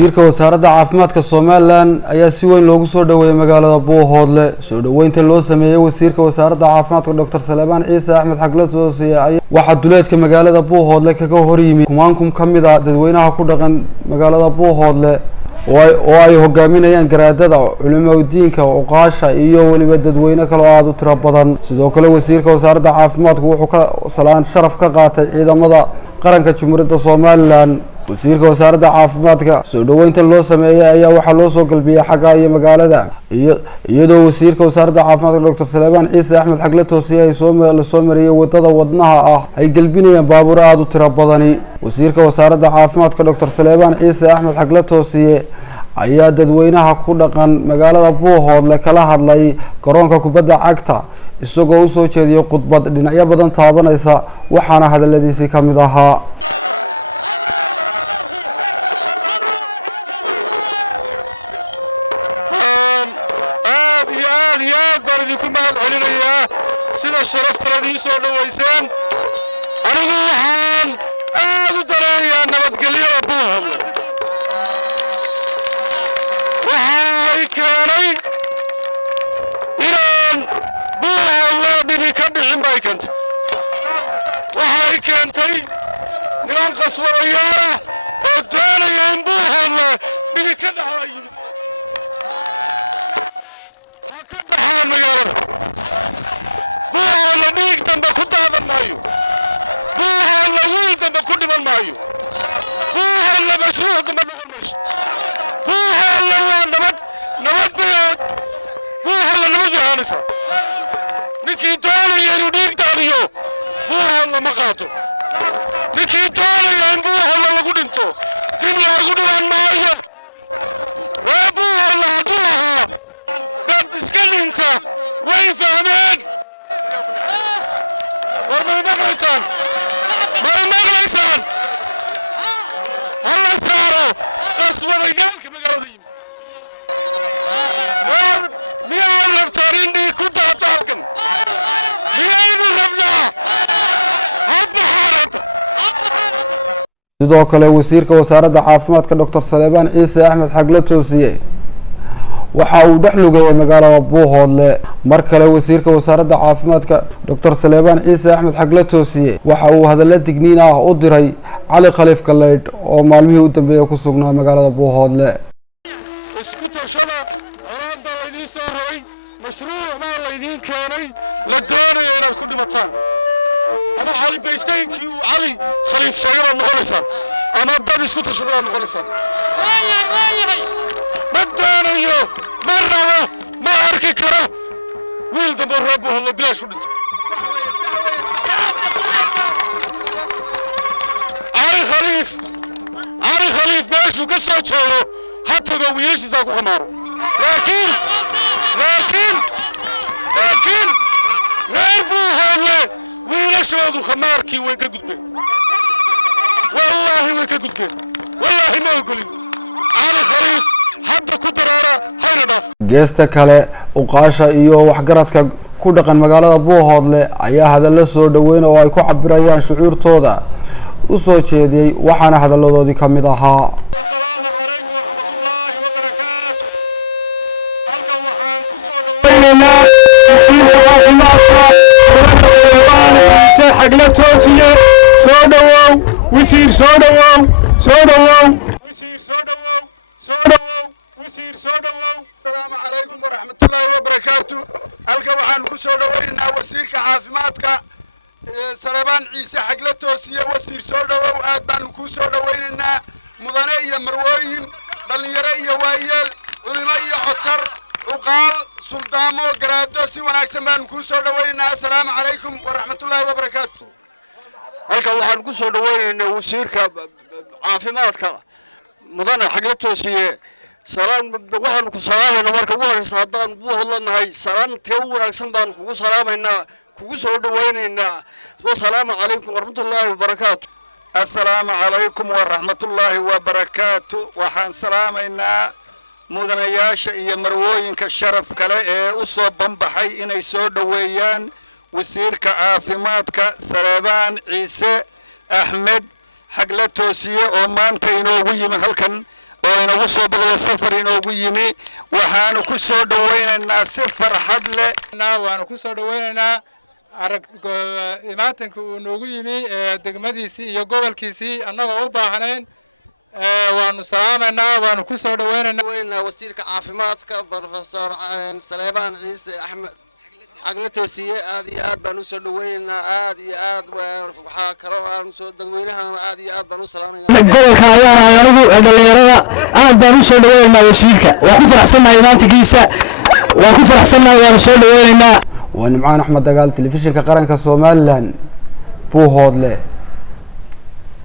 wasiirka wasaaradda caafimaadka Soomaaliland ayaa si weyn loogu soo dhaweeyay magaalada Buuhoodle soo dhaweynta loo sameeyay wasiirka wasaaradda caafimaadka Dr. Salebaan Ciise Axmed Xagladoosiye ayaa waxa duleedka magaalada Buuhoodle kaga hor yimid kumaankum kamid ah dadweynaha ku dhaqan magaalada Buuhoodle oo ay hogaaminayaan garaadada culimada diinka uqaasha iyo waliba dadweyne kale oo aad u tiro badan sidoo kale wasiirka wasaaradda caafimaadka wuxuu ka salaan sharaf ka qaatay ciidamada qaranka Jamhuuriyadda Soomaaliland wasiirka wasaaradda caafimaadka soo dhaweynta loo sameeyay ayaa waxa loo soo galbiyay xagga iyo magaalada iyadoo wasiirka wasaaradda caafimaadka Dr. Salebaan Ciise Axmed Xagladoosiye ay soo mariyay wadada wadnaha ah ay galbinayaan baabuur aad u tiro badan wasiirka wasaaradda caafimaadka Dr. Salebaan Ciise Axmed Xagladoosiye ayaa dadweynaha ku dhaqan magaalada Buuhoodle kala hadlay garoonka kubadda cagta isagoo u soo jeediyay khudbad dhinacyo badan taabanaysa waxaana hadaladiisii kamid ahaa sida sharaftaradii soo dhaweyseen anigu waxaan aad u dareemayaa nabadgelyada Buuhoodle waxay keenay inaan Buuhoodle dhibi ka dhicin bay keentay waxay keentay niman qaswadayaal ah oo doonaya in Buuhoodle dhibi ka dhacdo yimid ka baxaan magaalada Buuhoodle dhiig dambe ku daadan maayo Buuhoodle wiil dambe ku dhiman maayo Buuhoodle mashruuc dambe noqon mayso Buuhoodle waa nabad Buuhoodle nabad yahanaysa ninkii doonaya inuu dhiig daadiyo Buuhoodle ma qaato ninkii doonaya in Buuhoodle lagu dhinto dib loogu dhiman maayo reer Buuhoodle hadduu ahaa dad iska dhinta way fahmeen مرمغليسان هلا صاروا قسوة رجالك مقاولين ميان ربطارين دي كنت هتالكن ميان ربنا هبا حارت sidoo kale wasiirka wasaaradda caafimaadka Dr. Salebaan Ciise Axmed Xagladoosiye waxa uu dhaxlugay magaalada Buuhoodle mar kale wasiirka wasaaradda caafimaadka Dr. Salebaan Ciise Axmed Xagladoosiye waxa uu hadallo digniin ah u diray Cali Khaliif Galeyd oo maalmihii u dambeeyay ku sugnaa magaalada Buuhoodle isku tashada arada idin soo horay mashruuc ma la idin keenay la doonayo inaad ku dhimataan ana Cali Baysteynki uu Cali Khaliif sheegay noqonaysan ama dad isku tashada noqonaysan مدانيو مرة ما أركي كرا ولد بربه الله بلا شو نت علي خليف ماشي وقصة شهره حتى لو ويلش يزاقوا حماره لكن ربه الله ويلش هذا خمار كي وين كقدبه والله وين كقدبه والله ما يقولين علي خليف hadda ku daraara hayna dhaaf geesta kale uqaasha iyo waxgaradka ku dhaqan magaalada Buuhoodle ayaa hadallo soo dhaweyn oo ay ku cabirayaan shucuurtooda u soo jeediyay waxaana hadaladoodii kamid ahaa assalaamu alaykum wa rahmatullaahi wa barakaatuh halkan waxaan ku soo dhaweynaynaa wasiirka caafimaadka Xagladoosiye soo dhawow wasiir soo dhawow wasiir soo dhawow وسير سوداو السلام عليكم ورحمة الله وبركاته halka waxaan ku soo dhaweynaa wasiirka caafimaadka Salebaan Ciise Xagladoosiye wasiir soo dhawow aad baan ku soo dhaweynaa mudane iyo marwooyin dhalinyaro iyo waayeel culimo iyo codkar uqaal suldaamo garaado si wanaagsan baan ku soo dhaweynaa assalaamu calaykum waraxmatullaahi wabarakaatuh halka waxaan ku soo dhaweynaa wasiirka caafimaadka mudane Xagladoosiye سلام waxaan ku salaamaynaa marka ugu horeysa hadaan Buuhoodle nahay salaamta ugu wanaagsan baan kugu salaamaynaa kugu soo dhaweynaynaa assalaamu calaykum warahmatullaahi wabarakaatuh assalaamu calaykum warahmatullaahi wabarakaatuh waxaan salaamaynaa mudanayaasha iyo marwooyinka sharaf kale ee u soo banbaxay inay soo dhaweeyaan wasiirka caafimaadka Salebaan Ciise Axmed Xagladoosiye oo maanta inoogu yimid halkan oo inagu soo baqday safar inoogu yimi waxaanu ku soo dhaweynaynaa si farxad leh waanu ku soo dhaweynaynaa arag imaatanka uu noogu yimi degmadiisii iyo gobolkiisii annagoo u baahnayn waanu salaamaynaa waanu ku soo dhaweynaynaa wasiirka caafimaadka Professor Saleebaan Ciise Axmed xaglataysiye aad iyo aad baan u soo dhaweynaynaa aad iyo aad waxa kale oo aan soo dadweynaha aad iyo aad baan u salaamaynaa gobolka ayaan anigu dhalinyarada aad baan u soo dhaweynaynaa wasiirka waan ku faraxsanahay imaantigiisa waan ku faraxsanahay waan soo dhaweynaynaa waa Nimcaan Axmed Dagaal telefishinka qaranka Soomaaliland Buuhoodle.